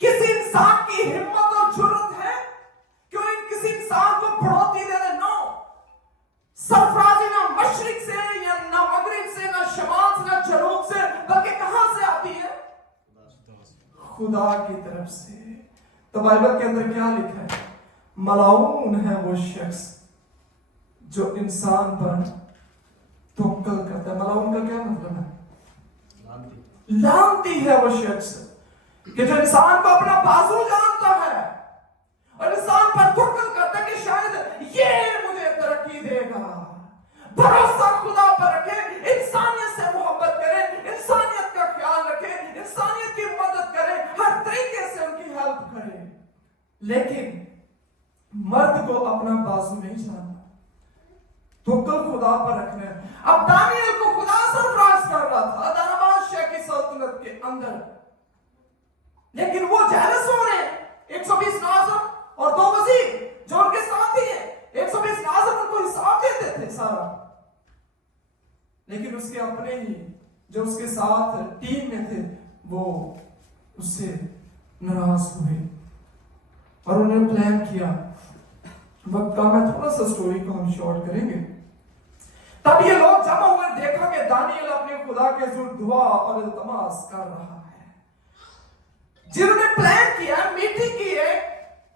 किसी इंसान की हिम्मत और जुर्रत है क्यों इन किसी इंसान को बढ़ोतरी दे रहे? नो, सरफराजी ना मशरिक से या ना मगरिब से, ना शमाल से, ना जनूब से, बल्कि कहां से आती है? खुदा की तरफ से। तो बाइबल के अंदर क्या लिखा है? मलाऊन है वो शख्स जो इंसान पर तवक्कुल करता है। मलाऊन का क्या मतलब है? लानती है वो शख्स कि जो इंसान को अपना बाजू जानता है और इंसान पर तवक्कुल करता है कि शायद ये मुझे तरक्की देगा। भरोसा खुदा पर रखे, इंसानियत से मोहब्बत करे, इंसानियत का ख्याल रखे, इंसानियत की मदद करे, हर तरीके से उनकी हेल्प करे, लेकिन मर्द को अपना बाजू नहीं जानना, तवक्कुल खुदा पर रखना है। अब दानियल को खुदा सरफराज कर रहा था दारा बादशाह की सल्तनत के अंदर, लेकिन वो जेलस हो रहे हैं। 120 नाज़िम और 2 वजीर जो उनके साथ ही है, 120 नाज़िम उनको हिसाब देते थे सारा, लेकिन उसके अपने ही जो उसके साथ टीम में थे वो उससे नाराज हुए और उन्होंने प्लान किया। वक्त का मैं थोड़ा सा स्टोरी को हम शॉर्ट करेंगे। तब ये लोग जमा हुए, देखा कि दानियल अपने खुदा के हुजूर दुआ और इल्तमास कर रहा है। जिन्होंने प्लान किया, मीटिंग की है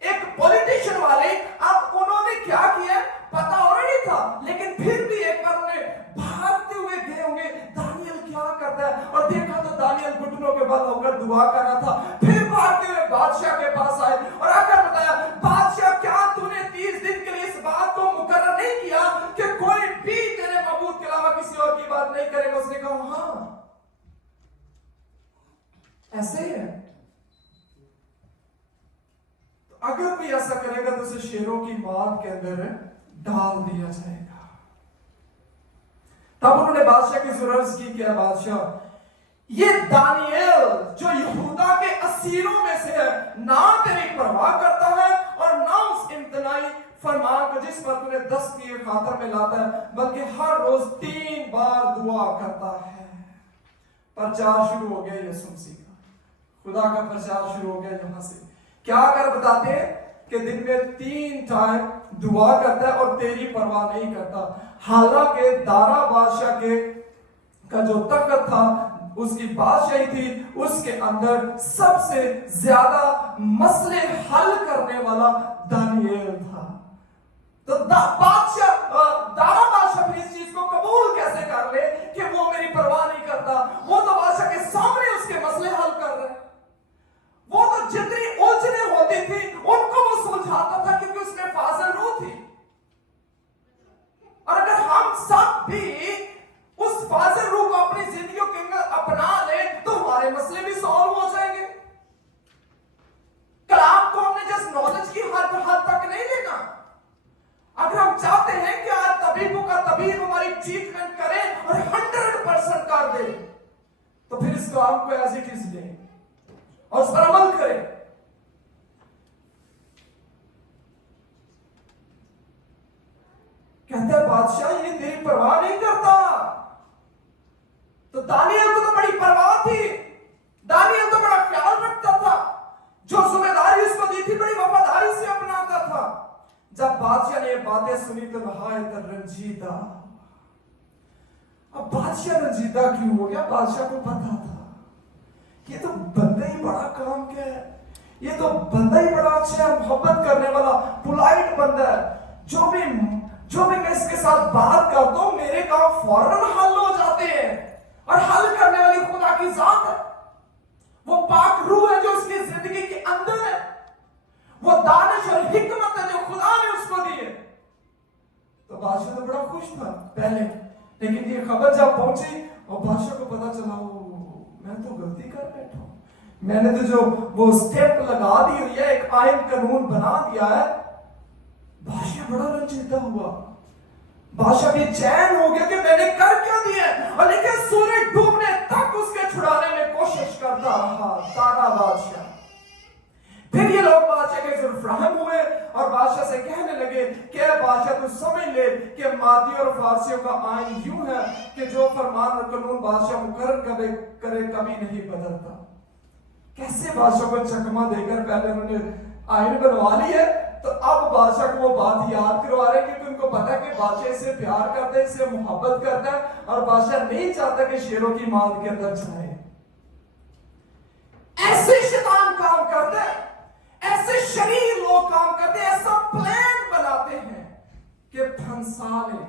एक पॉलिटिशियन वाले, अब उन्होंने क्या किया पता ऑलरेडी था, लेकिन फिर भी एक बार उन्हें भागते हुए गए होंगे दानियल क्या करता है, और देखा तो दानियल घुटनों के बल होकर दुआ कर रहा था। फिर भागते हुए बादशाह के पास आए और आकर बताया, बादशाह क्या तूने 30 दिन के लिए इस बात को मुकर्रर नहीं किया कि कोई भी तेरे मबूद के अलावा किसी और की बात नहीं करेगा? उसने कहा हाँ ऐसे ही है। तो अगर कोई ऐसा करेगा तो उसे शेरों की माद के अंदर डाल दिया जाएगा। तब उन्होंने बादशाह की जुर्रत की, क्या बादशाह ये दानियल जो यहूदा के असीरों में से है, ना तेरी परवाह करता है और ना उस इम्तनाई फरमान को जिस पर तूने 10 की खातर में लाता है, बल्कि हर रोज 3 बार दुआ करता है। प्रचार शुरू हो गया यीशु मसीह का, खुदा का प्रचार शुरू हो गया। यहां से क्या कर बताते हैं कि दिन में 3 टाइम दुआ करता है और तेरी परवाह नहीं करता। हालांकि दारा बादशाह के का जो तख्त था, उसकी बादशाही थी, उसके अंदर सबसे ज्यादा मसले हल करने वाला दानियल था। तो बादशाह दारा बादशाह भी इस चीज को कबूल कैसे कर ले कि वो मेरी परवाह नहीं करता? वो तो बादशाह के सामने उसके मसले हल कर रहे, वो तो जितनी उलझने होती थी उनको वो सुलझाता था क्योंकि उसमें फाजल रूह थी। और अगर हम सब भी उस फाजल रूह को अपनी जिंदगियों के अंदर अपना ले तो हमारे मसले भी सॉल्व हो जाएंगे। कलाम को हमने जस्ट नॉलेज की हद तक नहीं लेना। अगर हम चाहते हैं कि आज तबीबों का तबीब हमारी ट्रीटमेंट करे और 100% कर दे, तो फिर इस कलाम को एज इट इज लें और उस पर अमल करें। कहता है बादशाह ये तेरी परवाह नहीं करता। तो दानियल को तो बड़ी परवाह थी, दानियल तो बड़ा ख्याल रखता था, जो जिम्मेदारी उसको दी थी बड़ी वफादारी से अपनाता था। जब बादशाह ने ये बातें सुनी तो नहायत रंजीदा। अब बादशाह रंजीदा क्यों हो गया? बादशाह को पता था ये तो बंदा ही बड़ा काम क्या है, ये तो बंदा ही बड़ा अच्छा है, मोहब्बत करने वाला पोलाइट बंदा है, जो भी मैं इसके साथ बात करता हूं मेरे काम फौरन हल हो जाते हैं, और हल करने वाली खुदा की जात है। वो पाक रूह है जो उसकी जिंदगी के अंदर है, वो दानिश और हिकमत है जो खुदा ने उसको दी है। तो बादशाह तो बड़ा खुश था पहले, लेकिन ये खबर जब पहुंची और बादशाह को पता चला मैं तो गलती कर बैठा हूं, मैंने तो जो वो स्टेप लगा दी हुई है, एक आयन कानून बना दिया है। बादशाह बड़ा रंजीदा हुआ, बादशाह भी चैन हो गया कि मैंने कर क्या दिया, और लेकिन सूरज डूबने तक उसके छुड़ाने में कोशिश करता रहा तारा बादशाह। फिर ये लोग बादशाह के जुल्फरान बादशाह से कहने लगे कि ऐ बादशाह तू समझ ले कि मादी और फारसियों का आईन यूं है कि जो फरमान और कानून बादशाह मुकर्रर करे कभी नहीं बदलता। कैसे बादशाह को चकमा देकर पहले उन्होंने आईन बनवा ली है, तो अब बादशाह को वो बात याद करवा रहे हैं क्योंकि उनको पता है कि बादशाह इससे प्यार करता है, इससे मोहब्बत करता है और बादशाह नहीं चाहता कि शेरों की मांद के अंदर जाए। ऐसे शैतान काम करते हैं, ऐसे शरीर लोग काम करते हैं, ऐसा प्लान बनाते हैं कि फंसा ले।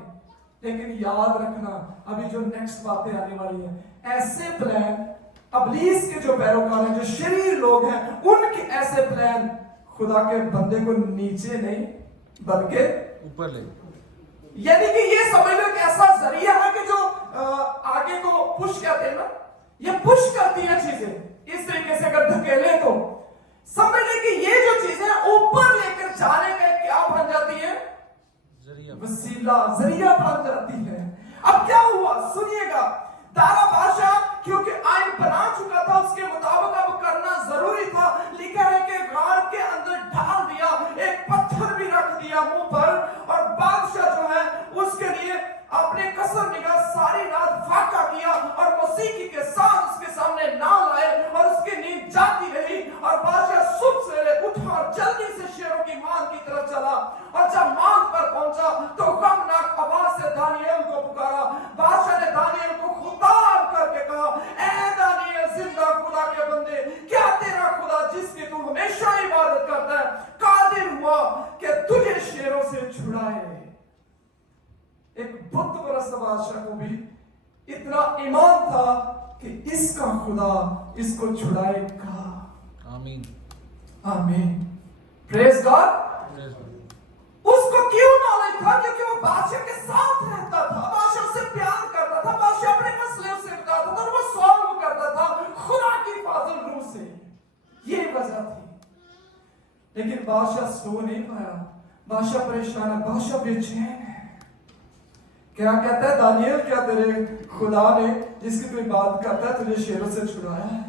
लेकिन याद रखना अभी जो नेक्स्ट बातें आने वाली है, ऐसे प्लान अबलीस के जो पैरोकार हैं, जो शरीर लोग हैं, उनके ऐसे प्लान खुदा के बंदे को नीचे नहीं बल्कि ऊपर ले। यानी कि ये समझ लो कि ऐसा जरिया है कि जो आगे को पुश कहते हैं ना, ये पुश करती है चीजें इस तरीके से अगर धकेले तो समझ ले कि ये जो चीजें ऊपर लेकर जाने का क्या बन जाती है, वसीला जरिया बन जाती है। अब क्या हुआ सुनिएगा, दारा बादशाह क्योंकि आईन बना चुका था, उसके मुताबिक अब करना जरूरी था। लिखा है कि गार के अंदर डाल दिया, एक पत्थर भी रख दिया मुंह पर, और बादशाह जो है उसके लिए अपने कसर निगाह सारी रात फाका किया और मौसीकी के साथ उसके सामने नाव लाए और उसकी नींद जाती रही। और बादशाह सुबह सवेरे उठा और जल्दी से शेरों की मांद की तरफ चला, और जब मांद पर पहुंचा तो गमनाक आवाज से दानियल को पुकारा। बादशाह ने दानियल को खुताब करके कहा, ऐ दानियल जिंदा खुदा के बंदे, क्या तेरा खुदा जिसकी तू हमेशा इबादत करता है कादिर हुआ कि तुझे शेरों से छुड़ाए। एक बुत परस्त बादशाह को भी इतना ईमान था कि इसका खुदा इसको छुड़ाएगा। आमीन आमीन, प्रेज गॉड। उसको क्यों नॉलेज था? क्योंकि वो बादशाह के साथ रहता था, बादशाह से प्यार करता था, बादशाह अपने मसले उससे बताता था और वो सॉल्व करता था खुदा की फाजल रूह से। ये वजह थी। लेकिन बादशाह सो नहीं पाया, बादशाह परेशान है, बादशाह बेचैन है। क्या कहता है दानियल, क्या तेरे खुदा ने जिसकी तू इबादत करता है तुझे शेरों से छुड़ाया है?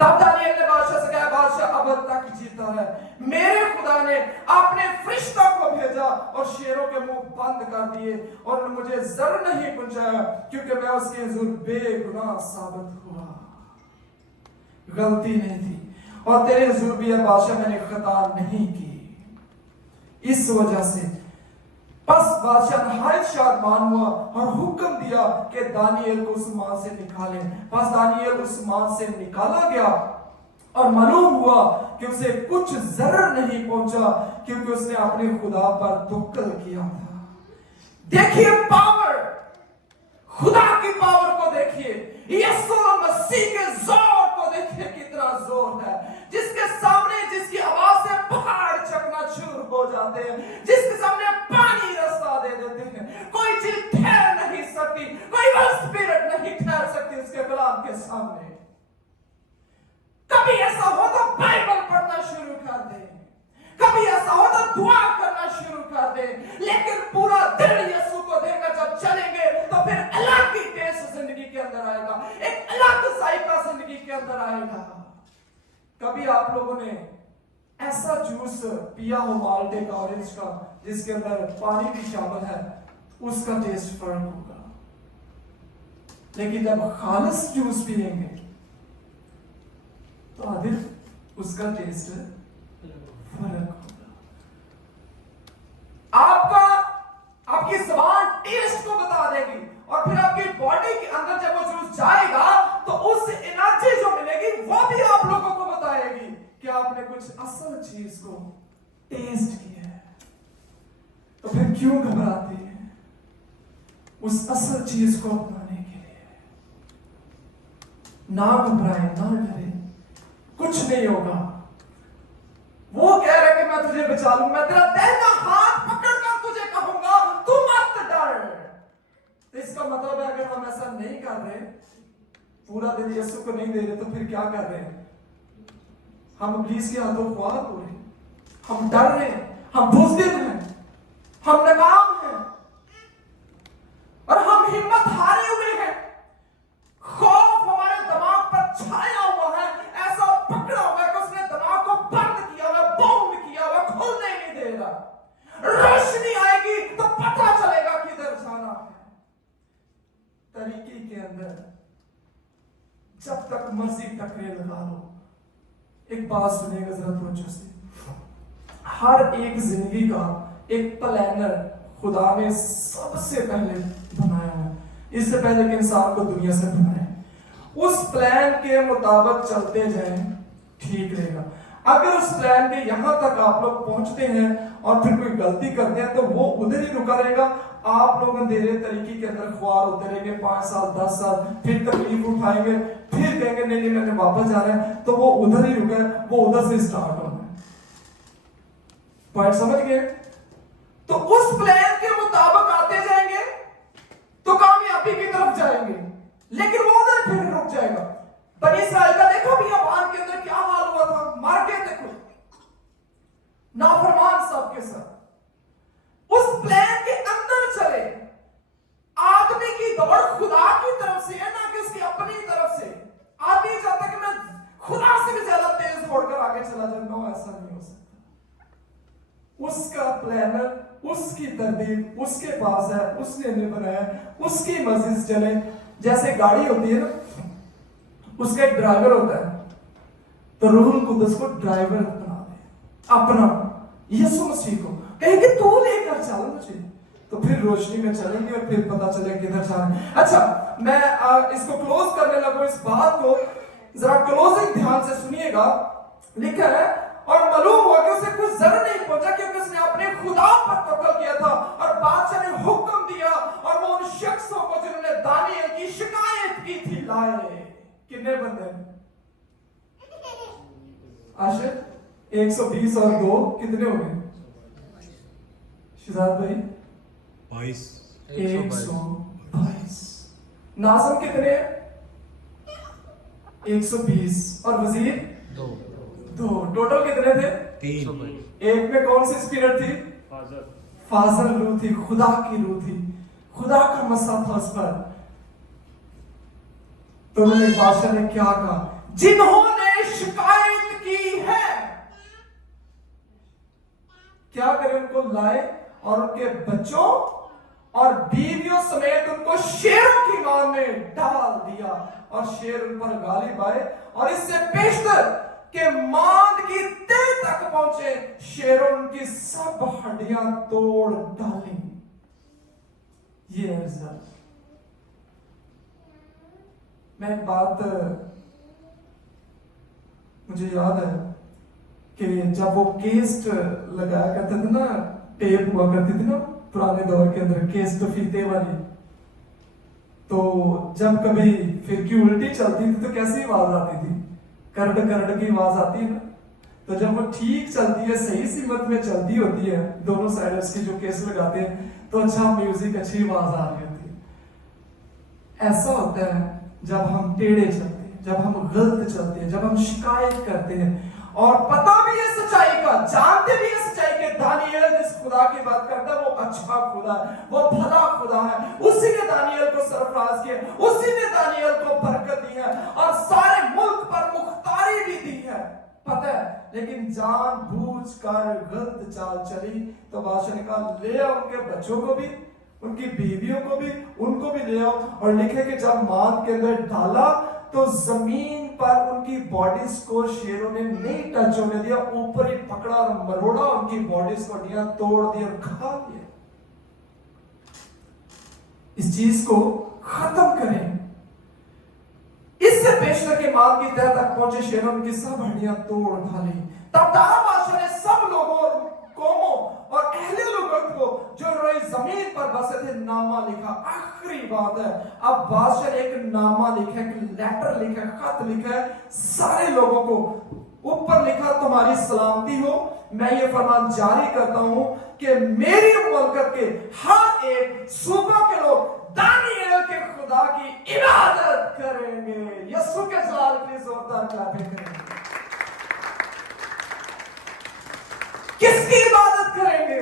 तब दानियल ने बादशाह से कहा, बादशाह अब तक जीता है, मेरे खुदा ने अपने फरिश्ता को भेजा और शेरों के मुंह बंद कर दिए और मुझे जर नहीं पहुंचाया क्योंकि मैं उसके हुजूर बेगुनाह साबित हुआ, गलती नहीं थी। और तेरे हुजूर भी है बादशाह, मैंने खता नहीं की। इस वजह से बस बादशाह नहायत शादमान हुआ और हुक्म दिया कि दानियल को उस मां से निकालें। बस दानियल उस मां से निकाला गया और मालूम हुआ कि उसे कुछ जरर नहीं पहुंचा क्योंकि उसने अपने खुदा पर तवक्कुल किया था। देखिए पावर, खुदा की पावर को देखिए, यीशु मसीह के जोर को देखिए, कितना जोर है, जिसके सामने जिसकी आवाज से पहाड़ चकनाचूर हो जाते हैं, जिसके सामने पानी रास्ता दे देते हैं। कोई चीज ठहर नहीं सकती, कोई स्पिरिट नहीं ठहर सकती उसके कलाम के सामने। कभी ऐसा हो तो बाइबल पढ़ना शुरू कर दे, कभी ऐसा हो तो दुआ करना शुरू कर दे, लेकिन पूरा दिल यीशु को देकर जब चलेंगे तो फिर अलग ही टेस्ट जिंदगी के अंदर आएगा, एक अलग जायका जिंदगी के अंदर आएगा। कभी आप लोगों ने ऐसा जूस पिया हो माल्टे का, ऑरेंज का, जिसके अंदर पानी भी शामिल है, उसका टेस्ट फर्क होगा। लेकिन जब खालिस जूस पिएंगे तो आदिल उसका टेस्ट फर्क होगा। आपकी ज़बान टेस्ट को बता देगी और फिर आपकी बॉडी के अंदर जब वो जूस जाएगा तो उस एनर्जी जो मिलेगी वो भी आप लोगों को बताएगी कि आपने कुछ असल चीज को टेस्ट किया है। तो फिर क्यों घबराते हैं उस असल चीज को अपनाने के लिए? ना घबराए, ना डरे, कुछ नहीं होगा। वो कह रहे कि मैं तुझे बचा लूंगा, मैं तेरा दाहिना हाथ पकड़कर तुझे कहूंगा तू मत डर। तो इसका मतलब है अगर हम ऐसा नहीं कर रहे, पूरा दिन यीशु को नहीं दे रहे, तो फिर क्या कर रहे हैं? हम इब्लीस के हाथों ख्वार हो रहे हैं, हम डर रहे हैं, हम बुज़दिल हैं, हम नाकाम हैं और हम हिम्मत हारे हुए हैं। खौफ हमारे दिमाग पर छाया हुआ है, ऐसा पकड़ा हुआ है कि उसने दिमाग को बंद किया हुआ, बंद किया हुआ, खुलने नहीं दे तक मर्जी टकरे लगा लो। एक बात सुनिएगा जरा तवज्जो से, हर एक जिंदगी का एक प्लानर खुदा ने सबसे पहले बनाया है, इससे पहले कि इंसान को दुनिया से बनाए। उस प्लान के मुताबिक चलते जाएं, ठीक रहेगा। अगर उस प्लान के यहां तक आप लोग पहुंचते हैं और फिर कोई गलती करते हैं तो वो उधर ही रुका रहेगा। आप लोग अंधेरे तरीके के अंदर ख्वार होते रहेंगे 5 साल 10 साल, फिर तकलीफ उठाएंगे, फिर कहेंगे नहीं मैंने वापस जाना है, तो वो उधर ही रुका है, वो उधर से स्टार्ट होना है। पॉइंट समझ गए? तो उस प्लान के मुताबिक आते जाएंगे तो कामयाबी की तरफ जाएंगे, लेकिन वो उधर फिर रुक जाएगा। बनी इस्राइल का देखो बियाबान के अंदर क्या हाल हुआ था, मार के देखो, नाफरमान सब के सब। उस प्लान के अंदर चले। आदमी की दौड़ खुदा की तरफ से है, ना कि उसकी अपनी तरफ से। आदमी चाहता है कि मैं खुदा से भी ज्यादा तेज दौड़कर आगे चला जाऊंगा, ऐसा नहीं हो सकता। उसका प्लानर, उसकी तरतीब उसके पास है, उसने हमें बनाया, उसकी मर्जी से चले। जैसे गाड़ी होती है ना, उसका एक ड्राइवर होता है, तो रूहुल कुद्दुस को ड्राइवर बना दे अपना, यीशु मसीह को कहे कि तू लेकर चल मुझे, तो फिर रोशनी में चलेंगे और फिर पता चले किधर जाना। अच्छा, मैं इसको क्लोज करने लगूं, इस बात को जरा क्लोजिंग ध्यान से सुनिएगा। लिखा है और मालूम हुआ कि उसे कुछ जर नहीं पहुंचा क्योंकि उसने अपने खुदा पर तवक्कुल किया था, और बादशाह ने हुक्म दिया और वो उन शख्सों को जिन्होंने दानियल की शिकायत की थी लाए। कितने बंदे? आशिक 120 और 2 कितने हो गए? शिजाद भाई 22 122। नाज़म कितने हैं? 120 और वजीर 2। टोटल कितने थे? 3। एक में कौन सी स्पिरिट थी? फाजल रूह थी, खुदा की रूह थी, खुदा का मसा था उस पर। तो उन्होंने बादशाह ने क्या कहा? जिन्होंने शिकायत की है, क्या करें? उनको लाए और उनके बच्चों और बीवियों समेत उनको शेरों की मार में डाल दिया, और शेर उन पर गालिब आए, और इससे पेशतर के मांद की तह तक पहुंचे, शेरों उनकी सब हड्डियां तोड़ डाली। ये है रिजल्ट। मैं एक बात मुझे याद है कि जब वो केस्ट लगाया करते थे ना, टेप हुआ करती थी ना पुराने दौर के अंदर, केस्ट फीते वाली, तो जब कभी फिरकी उल्टी चलती थी तो कैसी आवाज आती थी? करड़ करड़ की आवाज आती है ना। तो जब वो ठीक चलती है, सही सीमत में चलती होती है, दोनों साइड उसकी जो केस लगाते हैं, तो अच्छा म्यूजिक, अच्छी आवाज आ रही होती है। ऐसा होता है जब हम टेढ़े चलते हैं, जब हम गलत चलते हैं, जब हम शिकायत करते हैं, और पता भी है सच्चाई का, जानते भी है सच्चाई के दानियल जिस खुदा की बात करता है वो अच्छा खुदा है, वो भला खुदा है। उसी ने दानियल को सरफराज किया, उसी ने दानियल को बरकत दी है, और सारे मुल्क पर मुख्तारी भी दी है, पता है। लेकिन जानबूझकर गलत चाल चली, तो बादशाह ने कहा ले आओ उनके बच्चों को भी, उनकी बीवियों को भी, उनको भी ले आओ। और लिखे कि जब मांद के अंदर डाला तो जमीन पर उनकी बॉडीज को शेरों ने नहीं टच होने दिया, ऊपर ही पकड़ा और मरोड़ा, उनकी बॉडीज को हड्डियां तोड़ दी और खा लिया। इस चीज को खत्म करें। इससे पेशतर के माल की तह तक पहुंचे, शेरों उनकी सब हड्डियां तोड़ डाली। तब दारा बादशाह ने सब लोगों, कौमों और अहले लोगों को जो रोई जमीन पर बसे थे नामा लिखा। आखिरी बात है, अब बादशाह ने एक नामा लिखा, एक लेटर लिखा, खत लिखा है सारे लोगों को। ऊपर लिखा तुम्हारी सलामती हो, मैं ये फरमान जारी करता हूं कि मेरी मुल्कत के हर एक सूबा के लोग दानियल के खुदा की इबादत करेंगे। यीशु के जलाल के लिए जोरदार क्लैपिंग करेंगे। किसकी इबादत करेंगे?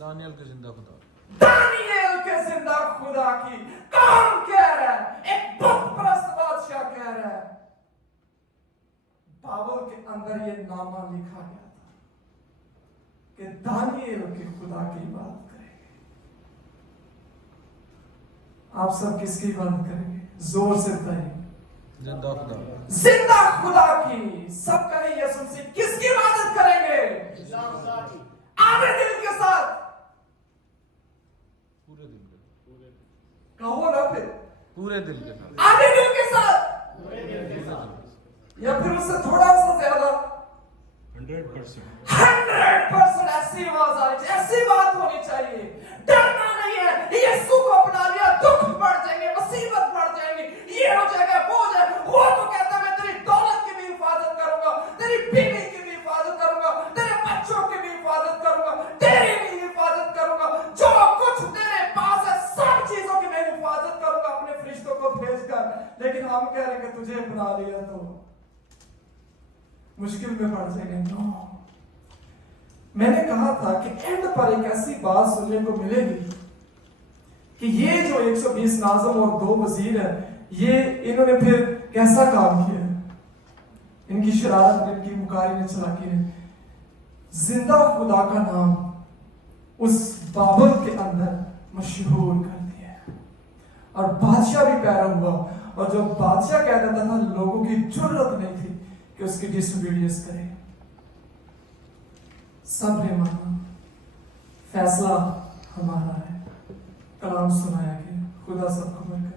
दानियल के जिंदा खुदा, दानियल के जिंदा खुदा की। कौन कह रहा है? एक बुत परस्त बादशाह कह रहा है। बाइबल के अंदर ये नामा लिखा गया था कि दानियल के खुदा की इबादत करेंगे। आप सब किसकी इबादत करेंगे? जोर से बताइए। जिंदा खुदा जिंदा खुदा की। सब कहें यीशु मसीह किसकी इबादत करेंगे? आधे दिल के साथ पूरे दिल के कहो ना फिर, पूरे दिल के साथ आधे दिल के साथ पूरे दिल के साथ या फिर उससे थोड़ा सा ज्यादा 100%। 100% ऐसी आवाज आ रही चाहिए, ऐसी बात होनी चाहिए। डरना नहीं है, यीशु को अपना लिया, दुख बढ़ जाएंगे, मुसीबत बढ़ जाएंगी, ये हो जाएगा, वो हो जाएगा। वो तो कहता है मैं तेरी दौलत की भी हिफाजत करूंगा, तेरी बीवी की भी हिफाजत करूंगा, तेरे बच्चों की भी हिफाजत करूंगा, तेरी भी हिफाजत करूंगा, जो कुछ तेरे पास है सब चीजों की मैं हिफाजत करूंगा अपने फरिश्तों को भेजकर। लेकिन हम कह रहे हैं कि तुझे अपना लिया तो मुश्किल में पड़ जाएंगे। नो, मैंने कहा था कि एंड पर एक ऐसी बात सुनने को मिलेगी कि ये जो 120 नाज़िम और 2 वजीर है, ये इन्होंने फिर कैसा काम किया, इनकी शरारत ने, इनकी मुकारी ने, चलाकी ने जिंदा खुदा का नाम उस बाबर के अंदर मशहूर कर दिया और बादशाह भी पैरा हुआ। और जब बादशाह कह देता था लोगों की जरूरत नहीं थी कि उसकी डिसोबीडियंस करे। सब ने माना, फैसला हमारा है, कलाम सुनाया गया। खुदा सबको बरकत